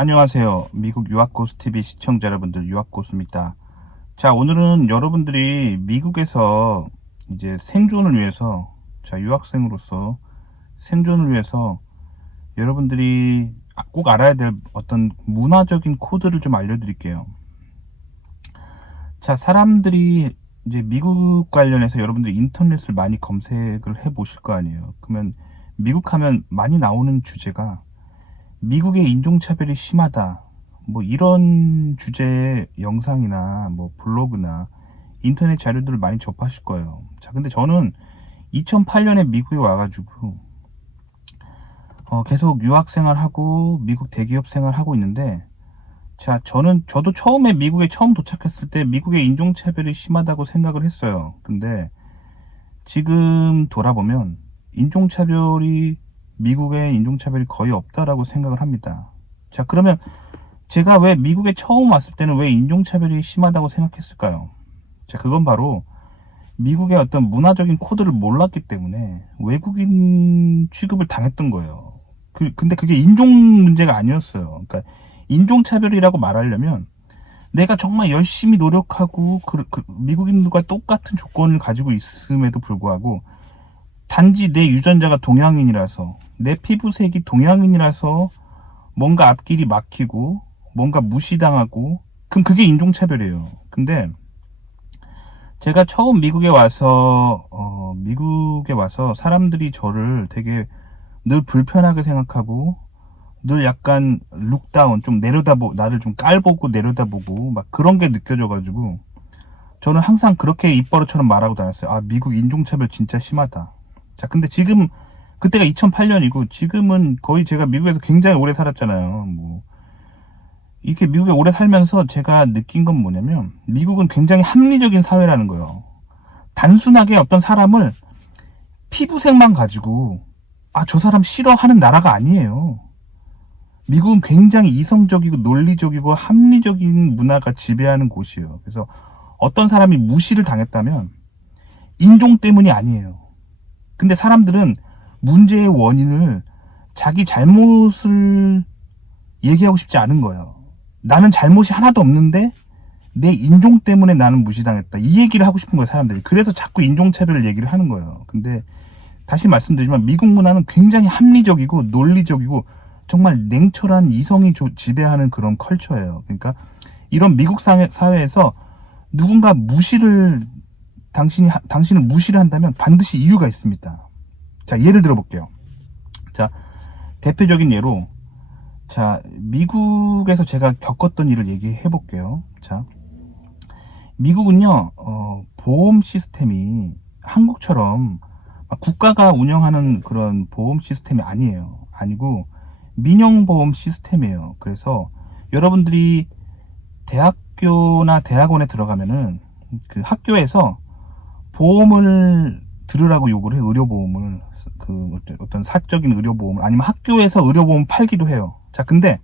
안녕하세요. 미국 유학고수TV 시청자 여러분들, 유학고수입니다. 자, 오늘은 여러분들이 미국에서 이제 생존을 위해서, 자, 유학생으로서 생존을 위해서 여러분들이 꼭 알아야 될 어떤 문화적인 코드를 좀 알려드릴게요. 자, 사람들이 이제 미국 관련해서 여러분들이 인터넷을 많이 검색을 해 보실 거 아니에요. 그러면 미국 하면 많이 나오는 주제가 미국의 인종차별이 심하다, 뭐 이런 주제의 영상이나 뭐 블로그나 인터넷 자료들을 많이 접하실 거예요. 자, 근데 저는 2008년에 미국에 와가지고 계속 유학 생활하고 미국 대기업 생활하고 있는데, 자, 저도 처음에 미국에 처음 도착했을 때 미국의 인종차별이 심하다고 생각을 했어요. 근데 지금 돌아보면 미국의 인종차별이 거의 없다라고 생각을 합니다. 자, 그러면 제가 왜 미국에 처음 왔을 때는 왜 인종차별이 심하다고 생각했을까요? 자, 그건 바로 미국의 어떤 문화적인 코드를 몰랐기 때문에 외국인 취급을 당했던 거예요. 근데 그게 인종 문제가 아니었어요. 그러니까 인종차별이라고 말하려면 내가 정말 열심히 노력하고 미국인들과 똑같은 조건을 가지고 있음에도 불구하고 단지 내 유전자가 동양인이라서, 내 피부색이 동양인이라서 뭔가 앞길이 막히고 뭔가 무시당하고, 그럼 그게 인종차별이에요. 근데 제가 처음 미국에 와서 사람들이 저를 되게 늘 불편하게 생각하고 늘 약간 룩다운, 좀 나를 좀 깔보고 내려다보고 막 그런 게 느껴져가지고 저는 항상 그렇게 입버릇처럼 말하고 다녔어요. 아, 미국 인종차별 진짜 심하다. 자, 근데 그때가 2008년이고 지금은 거의 제가 미국에서 굉장히 오래 살았잖아요. 뭐 이렇게 미국에 오래 살면서 제가 느낀 건 뭐냐면, 미국은 굉장히 합리적인 사회라는 거예요. 단순하게 어떤 사람을 피부색만 가지고 저 사람 싫어하는 나라가 아니에요. 미국은 굉장히 이성적이고 논리적이고 합리적인 문화가 지배하는 곳이에요. 그래서 어떤 사람이 무시를 당했다면 인종 때문이 아니에요. 근데 사람들은 문제의 원인을 자기 잘못을 얘기하고 싶지 않은 거예요. 나는 잘못이 하나도 없는데 내 인종 때문에 나는 무시당했다, 이 얘기를 하고 싶은 거예요, 사람들이. 그래서 자꾸 인종차별을 얘기를 하는 거예요. 근데 다시 말씀드리지만 미국 문화는 굉장히 합리적이고 논리적이고 정말 냉철한 이성이 지배하는 그런 컬처예요. 그러니까 이런 미국 사회에서 누군가 당신을 무시를 한다면 반드시 이유가 있습니다. 자, 예를 들어 볼게요. 자, 대표적인 예로, 자, 미국에서 제가 겪었던 일을 얘기해 볼게요. 자, 미국은요, 보험 시스템이 한국처럼 국가가 운영하는 그런 보험 시스템이 아니고 민영보험 시스템이에요. 그래서 여러분들이 대학교나 대학원에 들어가면은 그 학교에서 보험을 들으라고 요구를 해요. 의료보험을, 어떤 사적인 의료보험을, 아니면 학교에서 의료보험 팔기도 해요. 자, 근데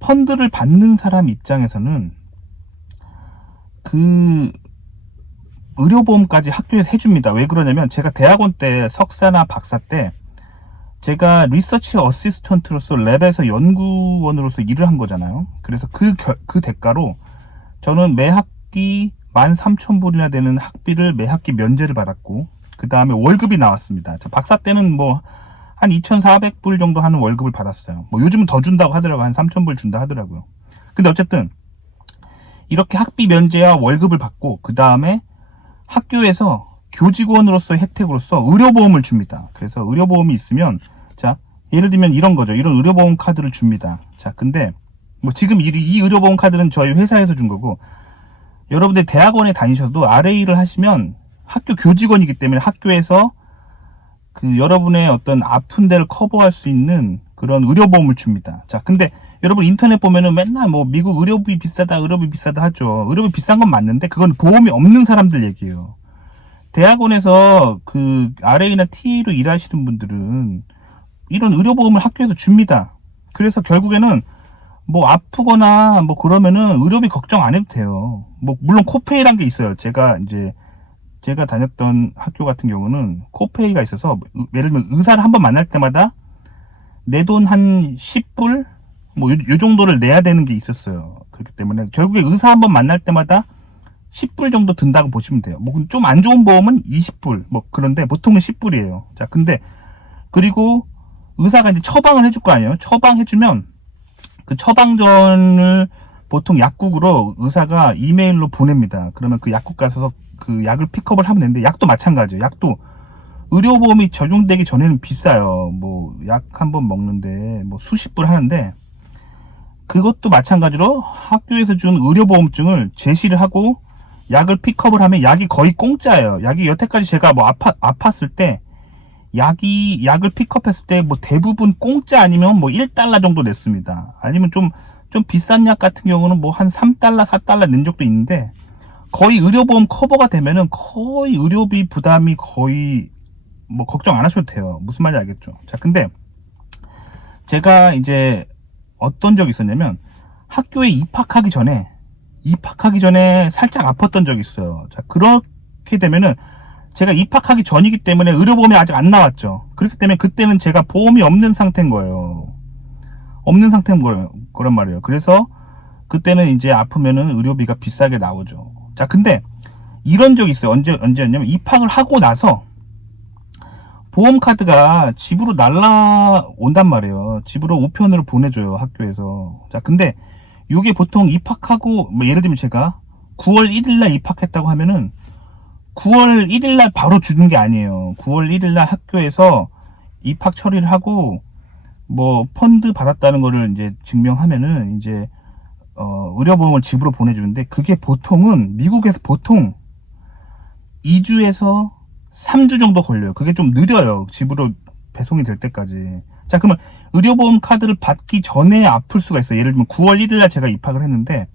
펀드를 받는 사람 입장에서는 그 의료보험까지 학교에서 해줍니다. 왜 그러냐면, 제가 대학원 때 석사나 박사 때 제가 리서치 어시스턴트로서 랩에서 연구원으로서 일을 한 거잖아요. 그래서 그 대가로 저는 매 학기 13,000불이나 되는 학비를 매 학기 면제를 받았고, 그 다음에 월급이 나왔습니다. 박사 때는 뭐 한 2,400불 정도 하는 월급을 받았어요. 뭐 요즘은 더 준다고 하더라고요. 한 3,000불 준다 하더라고요. 근데 어쨌든 이렇게 학비 면제와 월급을 받고, 그 다음에 학교에서 교직원으로서의 혜택으로서 의료보험을 줍니다. 그래서 의료보험이 있으면, 자, 예를 들면 이런 거죠. 이런 의료보험 카드를 줍니다. 자, 근데 뭐 지금 이 의료보험 카드는 저희 회사에서 준 거고, 여러분들 대학원에 다니셔도 RA를 하시면 학교 교직원이기 때문에 학교에서 여러분의 어떤 아픈 데를 커버할 수 있는 그런 의료보험을 줍니다. 자, 근데 여러분 인터넷 보면은 맨날 뭐 미국 의료비 비싸다 하죠. 의료비 비싼 건 맞는데 그건 보험이 없는 사람들 얘기예요. 대학원에서 RA나 TA로 일하시는 분들은 이런 의료보험을 학교에서 줍니다. 그래서 결국에는 뭐 아프거나 뭐 그러면은 의료비 걱정 안 해도 돼요. 뭐 물론 코페이란 게 있어요. 제가 다녔던 학교 같은 경우는 코페이가 있어서, 예를 들면 의사를 한번 만날 때마다 내 돈 한 10불, 뭐 요 정도를 내야 되는 게 있었어요. 그렇기 때문에 결국에 의사 한번 만날 때마다 10불 정도 든다고 보시면 돼요. 뭐 좀 안 좋은 보험은 20불 뭐 그런데 보통은 10불이에요. 자, 근데 그리고 의사가 이제 처방을 해줄 거 아니에요. 처방해주면 그 처방전을 보통 약국으로 의사가 이메일로 보냅니다. 그러면 그 약국 가서 그 약을 픽업을 하면 되는데, 약도 마찬가지예요. 약도 의료보험이 적용되기 전에는 비싸요. 뭐 약 한 번 먹는데 뭐 수십 불 하는데, 그것도 마찬가지로 학교에서 준 의료보험증을 제시를 하고 약을 픽업을 하면 약이 거의 공짜예요. 약이 여태까지 제가 뭐 아팠을 때 약을 픽업했을 때 뭐 대부분 공짜 아니면 뭐 1달러 정도 냈습니다. 아니면 좀 비싼 약 같은 경우는 뭐 한 3달러, 4달러 낸 적도 있는데, 거의 의료보험 커버가 되면은 거의 의료비 부담이 거의 뭐 걱정 안 하셔도 돼요. 무슨 말인지 알겠죠? 자, 근데 제가 이제 어떤 적이 있었냐면, 학교에 입학하기 전에 살짝 아팠던 적이 있어요. 자, 그렇게 되면은 제가 입학하기 전이기 때문에 의료보험이 아직 안 나왔죠. 그렇기 때문에 그때는 제가 보험이 없는 상태인 거예요. 거란 말이에요. 그래서 그때는 이제 아프면은 의료비가 비싸게 나오죠. 자, 근데 이런 적이 있어요. 언제였냐면, 입학을 하고 나서 보험카드가 집으로 날라온단 말이에요. 집으로 우편으로 보내줘요, 학교에서. 자, 근데 이게 보통 입학하고, 뭐 예를 들면 제가 9월 1일날 입학했다고 하면은 9월 1일날 바로 주는 게 아니에요. 9월 1일날 학교에서 입학 처리를 하고 뭐 펀드 받았다는 거를 이제 증명하면은 이제 의료보험을 집으로 보내주는데, 그게 보통은 미국에서 보통 2주에서 3주 정도 걸려요. 그게 좀 느려요. 집으로 배송이 될 때까지. 자, 그러면 의료보험 카드를 받기 전에 아플 수가 있어요. 예를 들면 9월 1일날 제가 입학을 했는데,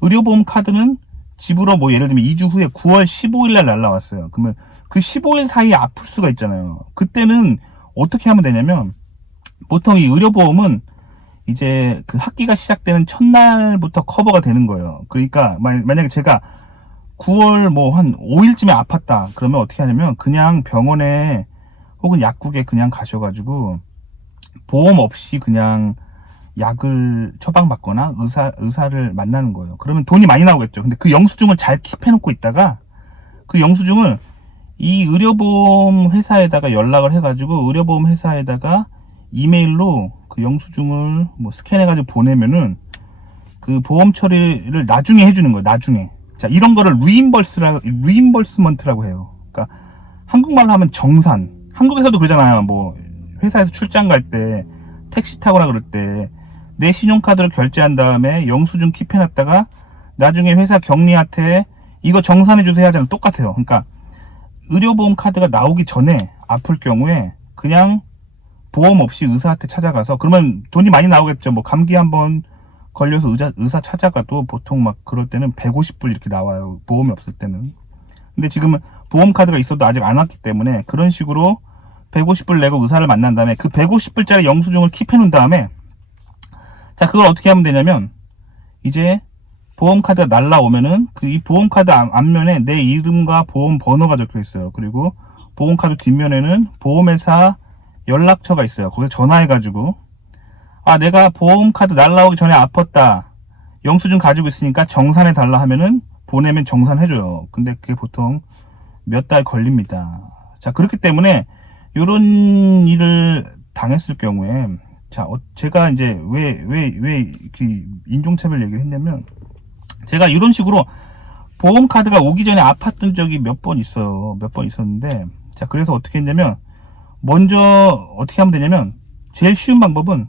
의료보험 카드는 집으로 뭐 예를 들면 2주 후에 9월 15일날 날라왔어요. 그러면 그 15일 사이에 아플 수가 있잖아요. 그때는 어떻게 하면 되냐면, 보통 이 의료보험은 이제 그 학기가 시작되는 첫날부터 커버가 되는 거예요. 그러니까 만약에 제가 9월 뭐 한 5일쯤에 아팠다 그러면 어떻게 하냐면, 그냥 병원에 혹은 약국에 그냥 가셔가지고 보험 없이 그냥 약을 처방받거나 의사를 만나는 거예요. 그러면 돈이 많이 나오겠죠. 근데 그 영수증을 잘 킵해놓고 있다가 그 영수증을 이 의료보험 회사에다가 연락을 해가지고 의료보험 회사에다가 이메일로 그 영수증을 뭐 스캔해가지고 보내면은 그 보험 처리를 나중에 해주는 거예요. 나중에. 자, 이런 거를 리임버스먼트라고 해요. 그러니까 한국말로 하면 정산. 한국에서도 그러잖아요. 뭐 회사에서 출장 갈 때, 택시 타거나 그럴 때 내 신용카드로 결제한 다음에 영수증 킵해놨다가 나중에 회사 경리한테 이거 정산해주세요 하잖아요. 똑같아요. 그러니까 의료보험 카드가 나오기 전에 아플 경우에 그냥 보험 없이 의사한테 찾아가서, 그러면 돈이 많이 나오겠죠. 뭐 감기 한번 걸려서 의사 찾아가도 보통 막 그럴 때는 150불 이렇게 나와요. 보험이 없을 때는. 근데 지금은 보험 카드가 있어도 아직 안 왔기 때문에 그런 식으로 150불 내고 의사를 만난 다음에 그 150불짜리 영수증을 킵해 놓은 다음에, 자, 그걸 어떻게 하면 되냐면, 이제 보험 카드가 날라오면은 이 보험 카드 앞면에 내 이름과 보험 번호가 적혀 있어요. 그리고 보험 카드 뒷면에는 보험회사 연락처가 있어요. 거기서 전화해가지고, 아, 내가 보험 카드 날라오기 전에 아팠다, 영수증 가지고 있으니까 정산해 달라 하면은 보내면 정산해줘요. 근데 그게 보통 몇 달 걸립니다. 자, 그렇기 때문에 이런 일을 당했을 경우에, 자, 제가 이제 왜 인종차별 얘기를 했냐면, 제가 이런 식으로 보험 카드가 오기 전에 아팠던 적이 몇 번 있어요. 몇 번 있었는데, 자, 그래서 어떻게 했냐면, 먼저 어떻게 하면 되냐면, 제일 쉬운 방법은,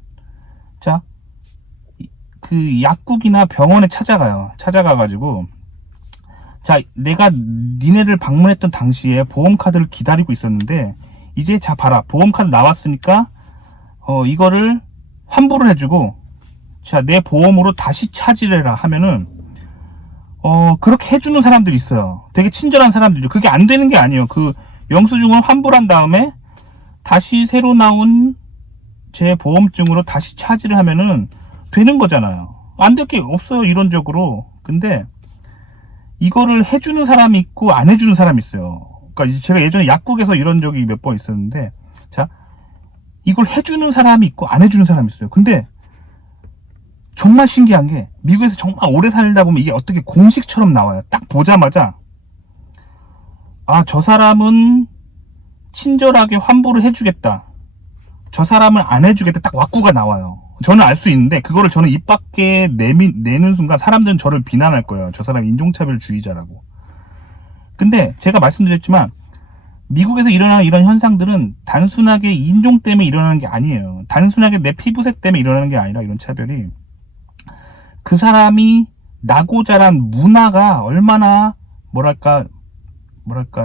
자, 그 약국이나 병원에 찾아가가지고, 자, 내가 니네를 방문했던 당시에 보험 카드를 기다리고 있었는데, 이제 자, 봐라, 보험 카드 나왔으니까 이거를 환불을 해주고, 자, 내 보험으로 다시 차지를 해라 하면은, 그렇게 해주는 사람들이 있어요. 되게 친절한 사람들이죠. 그게 안 되는 게 아니에요. 그 영수증을 환불한 다음에 다시 새로 나온 제 보험증으로 다시 차지를 하면은 되는 거잖아요. 안 될 게 없어요, 이론적으로. 근데 이거를 해주는 사람이 있고 안 해주는 사람이 있어요. 그러니까 제가 예전에 약국에서 이런 적이 몇 번 있었는데, 자, 이걸 해주는 사람이 있고 안 해주는 사람이 있어요. 근데 정말 신기한 게 미국에서 정말 오래 살다 보면 이게 어떻게 공식처럼 나와요. 딱 보자마자 저 사람은 친절하게 환불을 해주겠다, 저 사람은 안 해주겠다, 딱 왁구가 나와요. 저는 알 수 있는데 그거를 저는 입 밖에 내는 순간 사람들은 저를 비난할 거예요. 저 사람 인종차별주의자라고. 근데 제가 말씀드렸지만 미국에서 일어나는 이런 현상들은 단순하게 인종 때문에 일어나는 게 아니에요. 단순하게 내 피부색 때문에 일어나는 게 아니라, 이런 차별이 그 사람이 나고 자란 문화가 얼마나 뭐랄까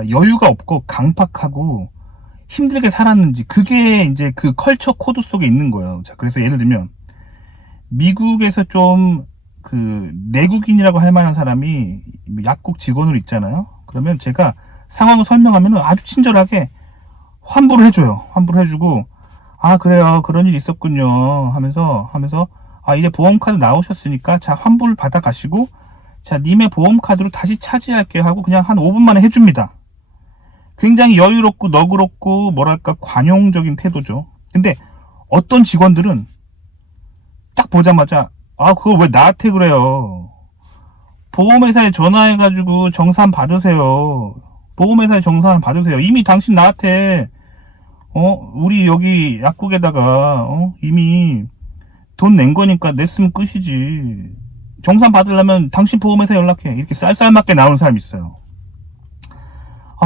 여유가 없고 강팍하고 힘들게 살았는지, 그게 이제 그 컬처 코드 속에 있는 거예요. 자, 그래서 예를 들면 미국에서 좀 그 내국인이라고 할 만한 사람이 약국 직원으로 있잖아요. 그러면 제가 상황을 설명하면 아주 친절하게 환불을 해줘요. 환불을 해주고, 그래요, 그런 일 있었군요 하면서 이제 보험카드 나오셨으니까 자, 환불 받아 가시고, 자, 님의 보험카드로 다시 차지할게요 하고 그냥 한 5분 만에 해줍니다. 굉장히 여유롭고 너그럽고 뭐랄까 관용적인 태도죠. 근데 어떤 직원들은 딱 보자마자 그걸 왜 나한테 그래요, 보험회사에 전화해가지고 정산 받으세요, 보험회사에 정산을 받으세요, 이미 당신 나한테 우리 여기 약국에다가 이미 돈 낸 거니까 냈으면 끝이지, 정산 받으려면 당신 보험회사에 연락해, 이렇게 쌀쌀맞게 나오는 사람이 있어요.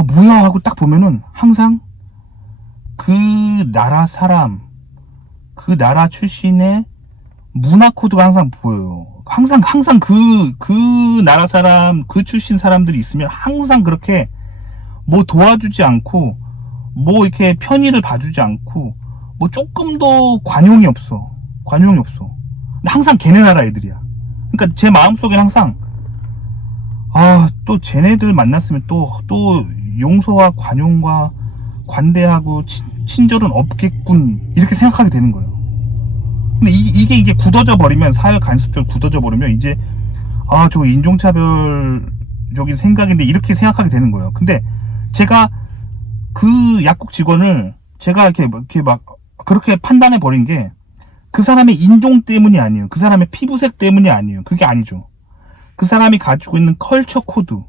뭐야 하고 딱 보면은 항상 그 나라 사람, 그 나라 출신의 문화 코드가 항상 보여요. 항상 그 나라 사람, 그 출신 사람들이 있으면 항상 그렇게 뭐 도와주지 않고, 뭐 이렇게 편의를 봐주지 않고, 뭐 조금도 관용이 없어. 근데 항상 걔네 나라 애들이야. 그러니까 제 마음속에 항상 또 쟤네들 만났으면 또 용서와 관용과 관대하고 친절은 없겠군, 이렇게 생각하게 되는 거예요. 근데 이게 굳어져 버리면, 사회 간섭적으로 굳어져 버리면 이제 저거 인종차별적인 생각인데, 이렇게 생각하게 되는 거예요. 근데 제가 그 약국 직원을 제가 이렇게 막 그렇게 판단해 버린 게 그 사람의 인종 때문이 아니에요. 그 사람의 피부색 때문이 아니에요. 그게 아니죠. 그 사람이 가지고 있는 컬처 코드,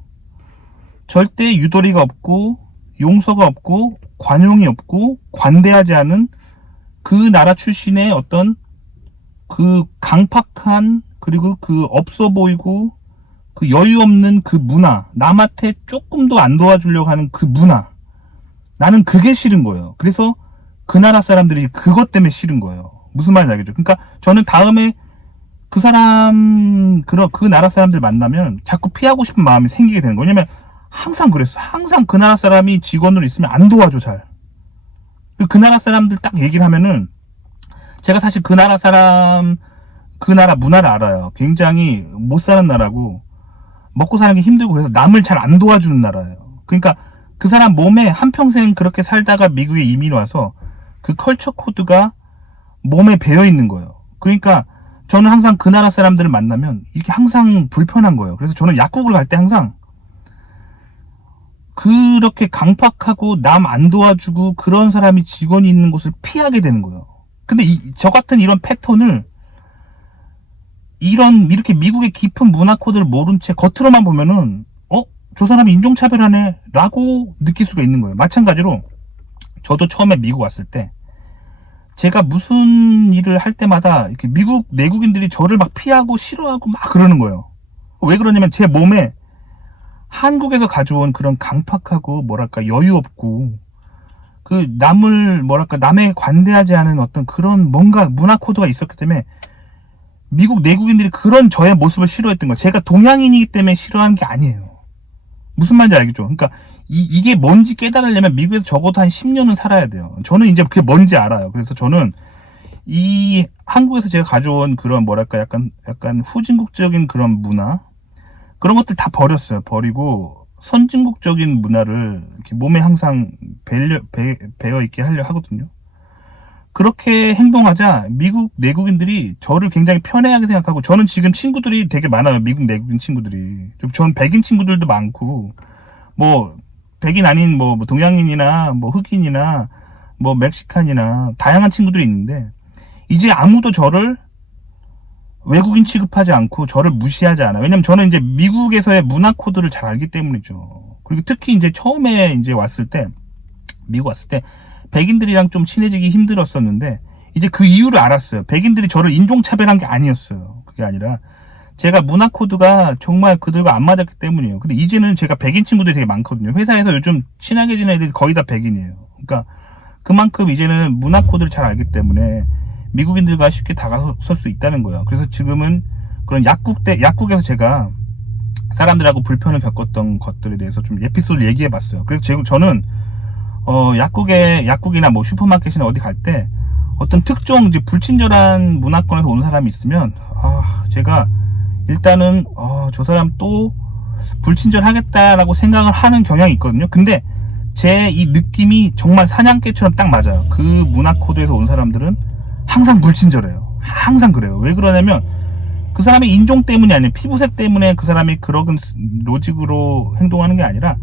절대 유도리가 없고 용서가 없고 관용이 없고 관대하지 않은 그 나라 출신의 어떤 그 강팍한, 그리고 그 없어 보이고 그 여유 없는 그 문화, 남한테 조금도 안 도와주려고 하는 그 문화, 나는 그게 싫은 거예요. 그래서 그 나라 사람들이 그것 때문에 싫은 거예요. 무슨 말인지 알겠죠? 그러니까 저는 다음에 그 나라 사람들 만나면 자꾸 피하고 싶은 마음이 생기게 되는 거예요. 왜냐면 항상 그랬어. 항상 그 나라 사람이 직원으로 있으면 안 도와줘, 잘. 그 나라 사람들 딱 얘기를 하면은, 제가 사실 그 나라 문화를 알아요. 굉장히 못 사는 나라고, 먹고 사는 게 힘들고, 그래서 남을 잘 안 도와주는 나라예요. 그러니까 그 사람 몸에 한평생 그렇게 살다가 미국에 이민 와서 그 컬처 코드가 몸에 배어 있는 거예요. 그러니까 저는 항상 그 나라 사람들을 만나면 이게 항상 불편한 거예요. 그래서 저는 약국을 갈 때 항상 그렇게 강팍하고 남 안 도와주고 그런 사람이 직원이 있는 곳을 피하게 되는 거예요. 근데 저 같은 이런 패턴을, 이렇게 미국의 깊은 문화 코드를 모른 채 겉으로만 보면은 저 사람이 인종차별하네 라고 느낄 수가 있는 거예요. 마찬가지로 저도 처음에 미국 왔을 때 제가 무슨 일을 할 때마다 이렇게 미국 내국인들이 저를 막 피하고 싫어하고 막 그러는 거예요. 왜 그러냐면 제 몸에 한국에서 가져온 그런 강팍하고 뭐랄까 여유 없고 그 남에 관대하지 않은 어떤 그런 뭔가 문화 코드가 있었기 때문에 미국 내국인들이 그런 저의 모습을 싫어했던 거예요. 제가 동양인이기 때문에 싫어하는 게 아니에요. 무슨 말인지 알겠죠? 그러니까 이게 뭔지 깨달으려면 미국에서 적어도 한 10년은 살아야 돼요. 저는 이제 그게 뭔지 알아요. 그래서 저는 이 한국에서 제가 가져온 그런 뭐랄까 약간 후진국적인 그런 문화, 그런 것들 다 버렸어요. 버리고 선진국적인 문화를 이렇게 몸에 항상 배어 있게 하려 하거든요. 그렇게 행동하자 미국 내국인들이 저를 굉장히 편애하게 생각하고, 저는 지금 친구들이 되게 많아요. 미국 내국인 친구들이. 저는 백인 친구들도 많고, 뭐 백인 아닌 뭐 동양인이나 뭐 흑인이나 뭐 멕시칸이나 다양한 친구들이 있는데, 이제 아무도 저를 외국인 취급하지 않고 저를 무시하지 않아. 왜냐면 저는 이제 미국에서의 문화 코드를 잘 알기 때문이죠. 그리고 특히 이제 처음에 이제 미국 왔을 때 백인들이랑 좀 친해지기 힘들었었는데 이제 그 이유를 알았어요. 백인들이 저를 인종차별한 게 아니었어요. 그게 아니라 제가 문화 코드가 정말 그들과 안 맞았기 때문이에요. 근데 이제는 제가 백인 친구들이 되게 많거든요. 회사에서 요즘 친하게 지내는 애들이 거의 다 백인이에요. 그러니까 그만큼 이제는 문화 코드를 잘 알기 때문에 미국인들과 쉽게 다가설 수 있다는 거예요. 그래서 지금은 그런 약국에서 제가 사람들하고 불편을 겪었던 것들에 대해서 좀 에피소드를 얘기해 봤어요. 그래서 저는 약국이나 뭐 슈퍼마켓이나 어디 갈 때 어떤 특정 이제 불친절한 문화권에서 온 사람이 있으면 제가 일단은 저 사람 또 불친절하겠다라고 생각을 하는 경향이 있거든요. 근데 제 이 느낌이 정말 사냥개처럼 딱 맞아요. 그 문화 코드에서 온 사람들은 항상 불친절해요. 항상 그래요. 왜 그러냐면 그 사람의 인종 때문이 아니에요. 피부색 때문에 그 사람이 그런 로직으로 행동하는 게 아니라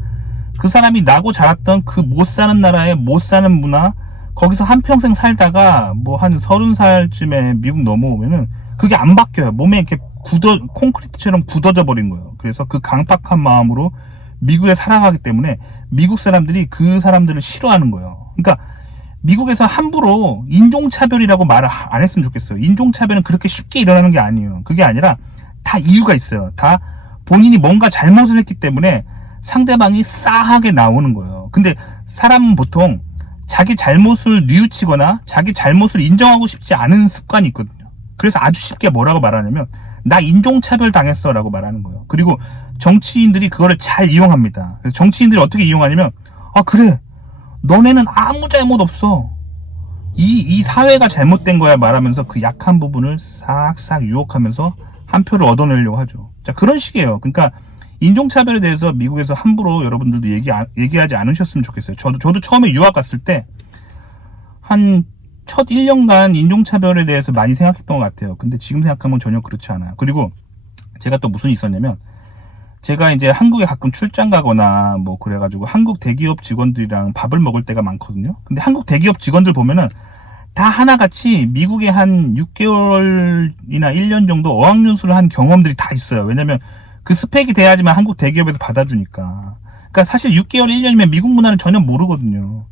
그 사람이 나고 자랐던 그 못 사는 나라의 못 사는 문화, 거기서 한평생 살다가 뭐 한 30살쯤에 미국 넘어오면은 그게 안 바뀌어요. 몸에 이렇게 콘크리트처럼 굳어져 버린 거예요. 그래서 그 강팍한 마음으로 미국에 살아가기 때문에 미국 사람들이 그 사람들을 싫어하는 거예요. 그러니까 미국에서 함부로 인종차별이라고 말을 안 했으면 좋겠어요. 인종차별은 그렇게 쉽게 일어나는 게 아니에요. 그게 아니라 다 이유가 있어요. 다 본인이 뭔가 잘못을 했기 때문에 상대방이 싸하게 나오는 거예요. 근데 사람은 보통 자기 잘못을 뉘우치거나 자기 잘못을 인정하고 싶지 않은 습관이 있거든요. 그래서 아주 쉽게 뭐라고 말하냐면 나 인종차별 당했어 라고 말하는 거예요. 그리고 정치인들이 그거를 잘 이용합니다. 그래서 정치인들이 어떻게 이용하냐면 그래 너네는 아무 잘못 없어. 이 사회가 잘못된 거야 말하면서 그 약한 부분을 싹싹 유혹하면서 한 표를 얻어내려고 하죠. 자, 그런 식이에요. 그러니까 인종차별에 대해서 미국에서 함부로 여러분들도 얘기하지 않으셨으면 좋겠어요. 저도 처음에 유학 갔을 때 한 첫 1년간 인종차별에 대해서 많이 생각했던 것 같아요. 근데 지금 생각하면 전혀 그렇지 않아요. 그리고 제가 또 무슨 있었냐면 제가 이제 한국에 가끔 출장 가거나 뭐 그래가지고 한국 대기업 직원들이랑 밥을 먹을 때가 많거든요. 근데 한국 대기업 직원들 보면은 다 하나같이 미국에 한 6개월이나 1년 정도 어학연수를 한 경험들이 다 있어요. 왜냐면 그 스펙이 돼야지만 한국 대기업에서 받아주니까. 그러니까 사실 6개월, 1년이면 미국 문화는 전혀 모르거든요.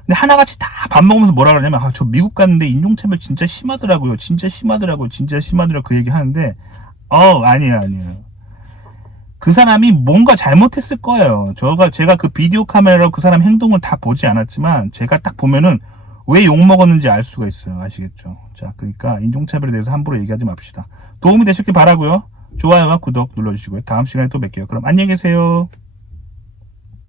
근데 하나같이 다 밥 먹으면서 뭐라 그러냐면 저 미국 갔는데 인종차별 진짜 심하더라고요. 진짜 심하더라고 그 얘기 하는데 아니에요. 그 사람이 뭔가 잘못했을 거예요. 제가 그 비디오 카메라로 그 사람 행동을 다 보지 않았지만 제가 딱 보면은 왜 욕먹었는지 알 수가 있어요. 아시겠죠? 자, 그러니까 인종차별에 대해서 함부로 얘기하지 맙시다. 도움이 되셨길 바라고요. 좋아요와 구독 눌러주시고요. 다음 시간에 또 뵐게요. 그럼 안녕히 계세요.